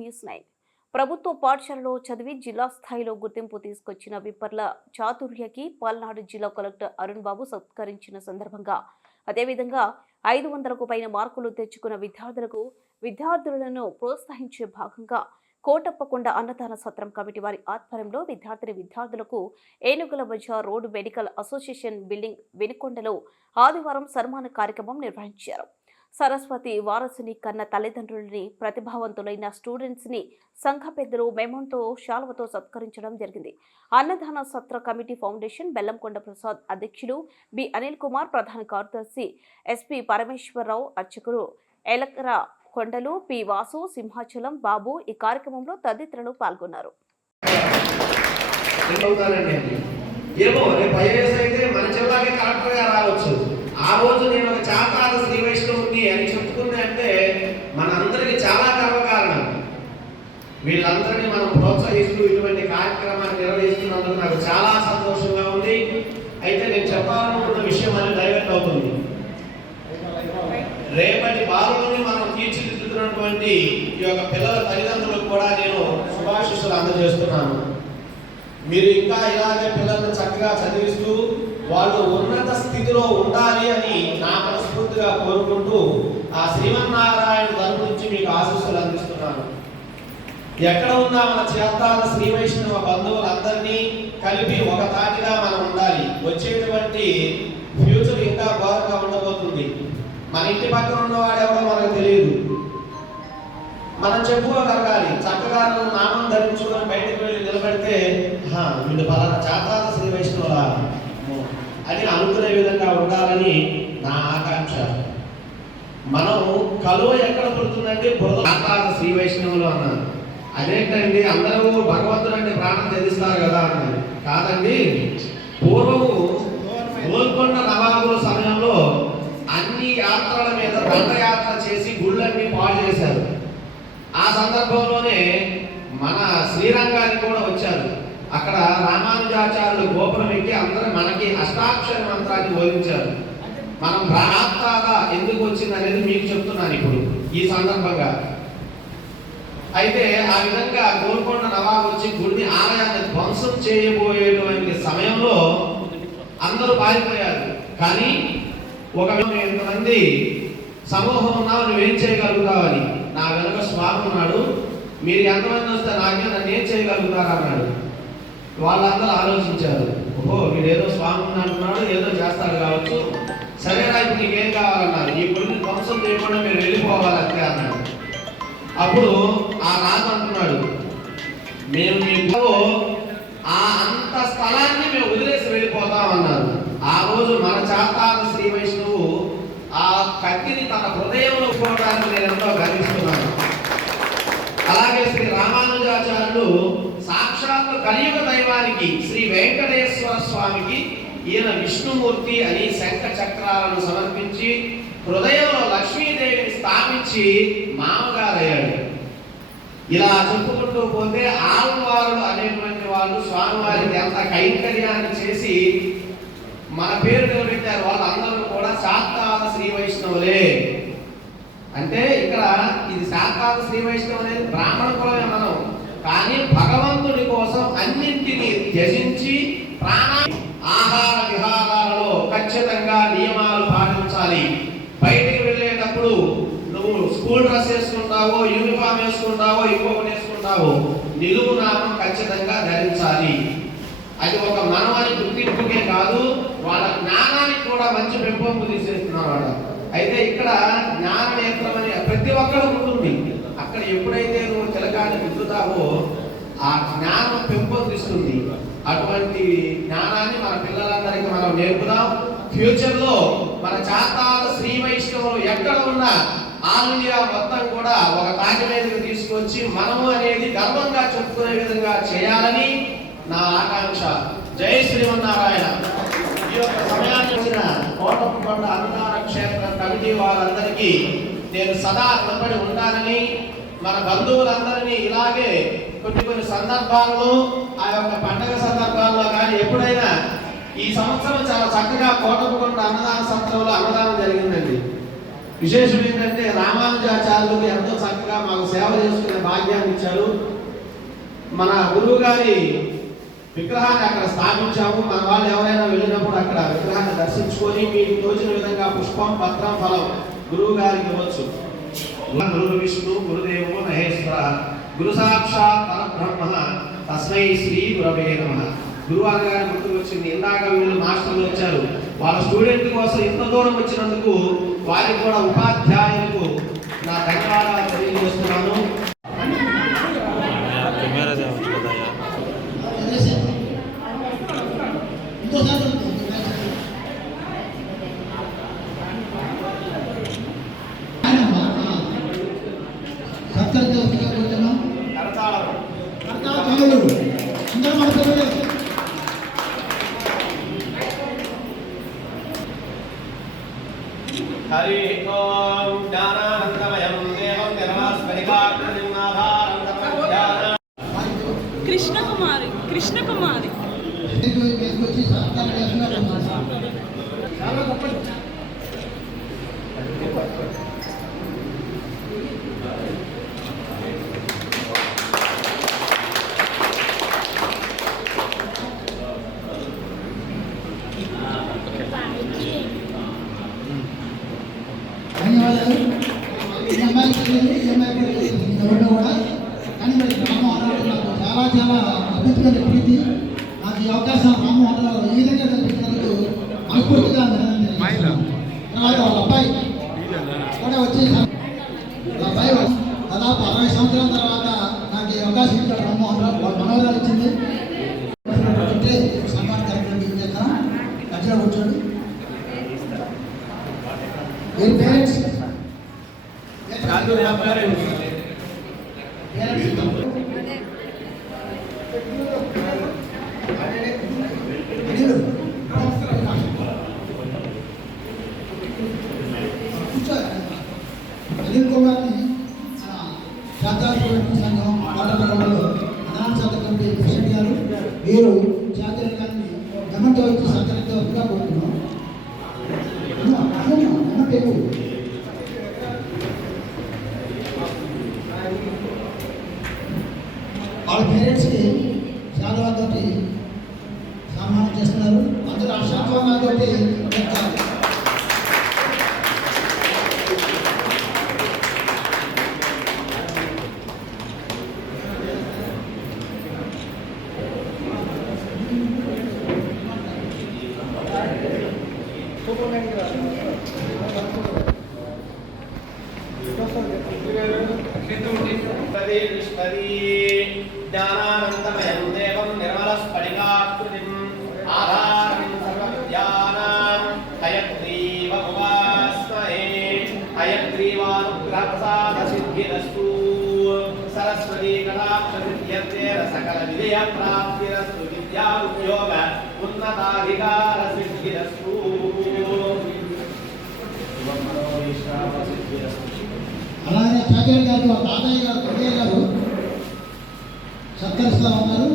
News nine. ప్రభుత్వ పాఠశాలలో చదివి జిల్లా స్థాయిలో గుర్తింపు తీసుకొచ్చిన విప్పర్ల చాతుర్యకి పల్నాడు జిల్లా కలెక్టర్ అరుణ్ బాబు సత్కరించిన సందర్భంగా అదేవిధంగా ఐదు వందలకు పైన మార్కులు తెచ్చుకున్న విద్యార్థులకు విద్యార్థులను ప్రోత్సహించే భాగంగా కోటప్పకొండ అన్నదాన సత్రం కమిటీ వారి ఆధ్వర్యంలో విద్యార్థిని విద్యార్థులకు ఏనుగుల బజార్ రోడ్డు మెడికల్ అసోసియేషన్ బిల్డింగ్ వెనుకొండలో ఆదివారం సన్మాన కార్యక్రమం నిర్వహించారు. సరస్వతి వారసుని కన్న తల్లిదండ్రులని ప్రతిభావంతులైన స్టూడెంట్స్ని సంఘ పెద్దలు మెమోంతో శాల్వతో సత్కరించడం జరిగింది. అన్నదాన సత్ర కమిటీ ఫౌండేషన్ బెల్లంకొండ ప్రసాద్ అధ్యక్షులు బి. అనిల్ కుమార్ ప్రధాన కార్యదర్శి ఎస్పి పరమేశ్వరరావు అర్చకులు ఎలకర కొండలు పి. వాసు సింహాచలం బాబు ఈ కార్యక్రమంలో తదితరులు పాల్గొన్నారు. ఏమో రేపు ఐఏఎస్ అయితే మన జిల్లాకి కలెక్టర్గా రావచ్చు. ఆ రోజు నేను ఒక చాతాల శ్రీ వైష్ణవుని అని చెప్పుకుంది అంటే మన అందరికి చాలా గర్వకారణం వీళ్ళందరినీ మనం ప్రోత్సహిస్తూ ఇటువంటి కార్యక్రమాన్ని నిర్వహిస్తున్నందుకు నాకు చాలా సంతోషంగా ఉంది. అయితే నేను చెప్పాలనుకున్న విషయం అని డైవర్ట్ అవుతుంది. రేపటి బాలుని మనం తీర్చిదిద్దుతున్నటువంటి ఈ యొక్క పిల్లల తల్లిదండ్రులకు కూడా నేను శుభాశిస్సులు అందజేస్తున్నాను. మీరు ఇంకా ఇలాగే పిల్లల్ని చక్కగా చదివిస్తూ వాళ్ళు ఉన్నత స్థితిలో ఉండాలి అని నా మనస్ఫూర్తిగా కోరుకుంటూ ఆ శ్రీమన్నారాయణ తరపు నుంచి మీకు ఆశీస్సులు ఎక్కడ ఉన్నా మన చేతాల శ్రీ వైష్ణవ బంధువులందరినీ కలిపి ఒక తాటిగా మనం ఉండాలి. వచ్చేటువంటి ఫ్యూచర్ ఇంకా ఘోరంగా ఉండబోతుంది. మన ఇంటి పక్కన ఉన్నవాడు ఎవరో మనకు తెలియదు. మనం చెప్పుకోగలగాలి. చక్కగా నామం ధరించుకొని బయటకు వెళ్ళి నిలబెడితే వీళ్ళు పలానా చేతాల శ్రీ వైష్ణవులా? అని అనుకునే విధంగా ఉండాలని నా ఆకాంక్ష. మనం కలువ ఎక్కడ పుడుతుందంటే బురద శ్రీ వైష్ణవులు అన్నారు. అదేంటండి? అందరూ భగవంతుడు అంటే ప్రాణం తెలుస్తారు కదా అన్నారు కాదండి. పూర్వము గోల్కొండ నవాబుల సమయంలో అన్ని యాత్రల మీద దండయాత్ర చేసి గుళ్ళన్నీ పాడు చేశారు. ఆ సందర్భంలోనే మన శ్రీరంగానికి కూడా వచ్చారు. అక్కడ రామానుజాచార్యులు గోపురం ఎక్కి అందరూ మనకి అష్టాక్షర మంత్రాన్ని బోధించారు. మనం ప్రాప్తాగా ఎందుకు వచ్చింది అనేది మీకు చెప్తున్నాను ఇప్పుడు ఈ సందర్భంగా. అయితే ఆ విధంగా గోల్కొండ నవాబు వచ్చి గుడిని ఆలయాన్ని ధ్వంసం చేయబోయేటువంటి సమయంలో అందరూ పారిపోయారు. కానీ ఒక ఎంతమంది సమూహం ఉన్నావు నువ్వేం చేయగలుగుతావని. నా వెనుక స్వామి ఉన్నాడు. మీరు ఎంతమంది వస్తే నాకే నన్ను ఏం చేయగలుగుతారు అన్నాడు. వాళ్ళందరూ ఆలోచించారు. ఓహో వీడు ఏదో స్వామి అంటున్నాడు ఏదో చేస్తాడు కావచ్చు. సరే నాకు నీకేం కావాలన్నారు? ఈ గుడిని ధ్వంసం చేయకుండా మీరు వెళ్ళిపోవాలి అంతే అన్నాడు. అప్పుడు ఆ రాజు అంటున్నాడు మేము మీకు ఆ అంత స్థలాన్ని మేము వదిలేసి వెళ్ళిపోతాం అన్నారు ఆ రోజు మన చాతాల శ్రీ వైష్ణవు ఆ కత్తిని తన హృదయంలో పోవడానికి నేను ఎంతో గర్విస్తున్నాను. అలాగే శ్రీ రామానుజాచార్యులు సాక్షాత్ కలియుగ దైవానికి శ్రీ వెంకటేశ్వర స్వామికి ఈయన విష్ణుమూర్తి అని శంఖ చక్రాలను సమర్పించి హృదయంలో లక్ష్మీదేవిని స్థాపించి మామగారయ్యాడు. ఇలా చెప్పుకుంటూ పోతే ఆళ్వారులు అనేటువంటి వాళ్ళు స్వామివారికి ఎంత కైంకర్యాన్ని చేసి మన పేరు నిలబెట్టారు వాళ్ళందరూ కూడా శాక్తాల శ్రీ వైష్ణవులే. అంటే ఇక్కడ ఇది శాక్తాల శ్రీ వైష్ణవం అనేది బ్రాహ్మణ కులమే మనం. కానీ భగవంతుడి కోసం అన్నింటినీ త్యజించి ప్రాణ ఆహార విహారాలలో ఖచ్చితంగా నియమాలు పాటించాలి. బయటికి వెళ్ళేటప్పుడు స్కూల్ డ్రెస్ వేసుకుంటావో యూనిఫామ్ వేసుకుంటావో ఇంకొకటి వేసుకుంటావో నిలువు నామం ఖచ్చితంగా ధరించాలి. అది ఒక మనవాని గుర్తింపుకే కాదు వాళ్ళ జ్ఞానానికి కూడా మంచి పెంపొంపు తీసేస్తున్నారు వాడు అయితే ఇక్కడ జ్ఞాన నేత్రం అని ప్రతి ఒక్కరు ఉంటుంది. అక్కడ ఎప్పుడైతే నువ్వు తిలకాన్ని దిద్దుతావో ఆ జ్ఞానం పెంపొందిస్తుంది అటువంటి జ్ఞానాన్ని మన పిల్లలందరికీ మనం నేర్పుదాం. ఫ్యూచర్లో మన చాతాల శ్రీ వైష్ణవులు ఎక్కడ ఉన్నా ఆల్ ఇండియా మొత్తం కూడా ఒక తాటి మీదకి తీసుకొచ్చి మనము అనేది గర్వంగా చెప్పుకునే విధంగా చేయాలని నా ఆకాంక్ష. జై శ్రీమన్నారాయణ. ఈ యొక్క సమయాన్ని వచ్చిన కోటప్పకొండ అన్నదాన క్షేత్ర కమిటీ వారందరికీ నేను సదా రుణపడి ఉంటానని మన బంధువులందరినీ ఇలాగే కొన్ని కొన్ని సందర్భాల్లో ఆ యొక్క పండగ సందర్భాల్లో కానీ ఎప్పుడైనా ఈ సంవత్సరం చాలా చక్కగా కోటప్పకొండ అన్నదాన సంవత్సరంలో అన్నదానం జరిగిందండి. విశేషం ఏంటంటే రామానుజాచార్యులకు ఎంతో చక్కగా మాకు సేవ చేసుకునే భాగ్యాన్ని ఇచ్చారు. మన గురువు గారి విగ్రహాన్ని అక్కడ స్థాపించాము. మన వాళ్ళు ఎవరైనా వెళ్ళినప్పుడు అక్కడ విగ్రహాన్ని దర్శించుకొని మీకు తోచిన విధంగా పుష్పం పత్రం ఫలం గురువు గారికి ఇవ్వచ్చు. గురు విష్ణు గురుదేవో మహేశ్వర గురు సాక్షాత్ పరబ్రహ్మ తస్మై శ్రీ గురవే నమ. గురువు గారి గుర్తుకు వచ్చింది ఇందాక వీళ్ళు మాస్టర్లు వచ్చారు. వాళ్ళ స్టూడెంట్ కోసం ఇంత దూరం వచ్చినందుకు వారికి కూడా ఉపాధ్యాయులకు నా ధన్యవాదాలు తెలియజేస్తున్నాను. కెమెరా హరి ఓం జ్ఞానానందమయం దేవం నిర్మలస్ఫటికాకృతిమాధారం కృష్ణకుమారి కృష్ణకుమారి చేస్తున్నారు చాలా గొప్పది ధన్యవాదాలు ఈ అమ్మాయికి తెలియదు, ఈ ఎవరిలో కూడా. కానీ మరి రామమోహన్ రావు నాకు చాలా చాలా అద్భుతమైన ప్రీతి. నాకు ఈ అవకాశం రామమోహన్ రావు ఈ విధంగా కల్పించినందుకు మనస్ఫూర్తిగా తర్వాత వాళ్ళ అబ్బాయి కూడా వచ్చి అబ్బాయి దాదాపు అరవై సంవత్సరాల తర్వాత నాకు ఈ అవకాశం ఇచ్చాడు రామ్మోహన్ రావు వాళ్ళ మనవరాలు ఇచ్చింది కూర్చుంటే సన్మాన కార్యక్రమం చేద్దాం మధ్యలో కూర్చోండి మీరు పేరెంట్స్ అనిల్ కుమార్ని శాతాలు సంఘం వాటర్లో అనాథ కమిటీ ప్రెసిడెంట్ గారు మీరు జాతీయ గారిని గమనితో కోరుతున్నాం వాళ్ళ పేరెంట్స్కి శాలువాతోటి సన్మానం చేస్తున్నారు అందరూ ఆ శాలువాతోటి Thank you. జ్ఞానానందమయం దేవం నిర్మలస్ఫటికాకృతిం ఆధారం సర్వవిద్యానాం హయగ్రీవముపాస్మహే హయగ్రీవానుగ్రహప్రసాద సిద్ధిరస్తు సరస్వతీ కటాక్ష సిద్ధ్యర్థేన సకల విజయ ప్రాప్తిరస్తు విద్యా ఉద్యోగ ఉన్నతాధికార సిద్ధిరస్తు సిద్ధిరస్తు అలాగే చాకరి గారు తాతయ్య గారు పెద్దయ్య గారు సత్కరిస్తూ ఉన్నారు